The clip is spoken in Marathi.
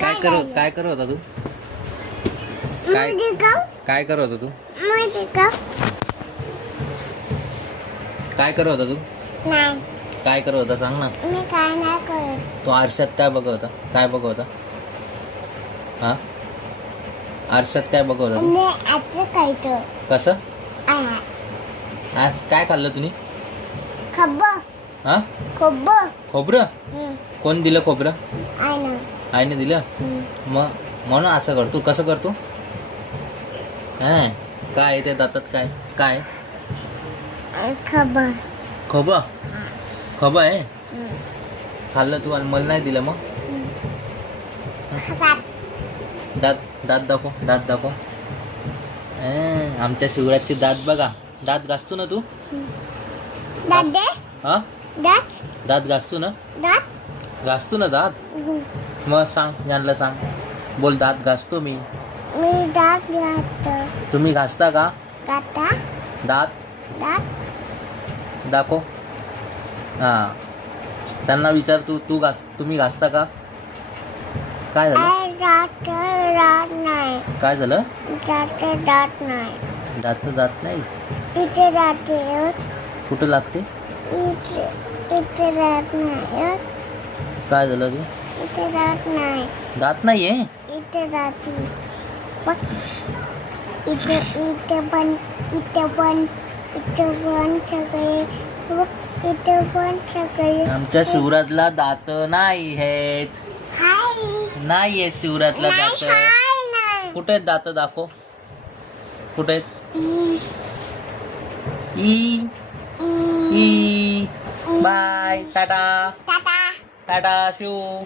काय करत होता तू? काय करत होता तू? काय करत होता तू? काय करत होता सांग ना. मी काय नाही करत. तो आरशात काय बघत होता? काय बघत होता? हा, आरशात काय बघत होता तू? मी आता खायचं. कसं? आज काय खाल्लं तुम्ही? हा, खोबरं. कोण दिलं खोबरं? आईने दिलं. मग म्हणून असं करतो. कसं करतो? हा, काय ते दातात काय काय खबा आहे. खाल्लं तू आणि मला नाही दिलं. मग दात दात दाखव. आमच्या शिवराजचे दात बघा. दात घासतो ना तू? हा, दात घासतो ना? घासतो ना दात? मग सांग, यांना सांग. बोल, दात घासतो मी. दात घासतो. तुम्ही घासता का दात? दाखव. हा, त्यांना विचार. तुम्ही घासता का? काय झालं? काय झालं? दात जात नाही. इथे जाते. कुठं लागते? इथे जात नाही. काय झालं ते? इथे जात नाही. दात नाहीये. इथे जाते. इथे पण सगळे. आमच्या शिवराजला दात नाही आहेत. नाही आहेत शिवराजला दात. कुठे आहेत दात? दाखव. कुठे आहेत? बाय. टाटा शिव.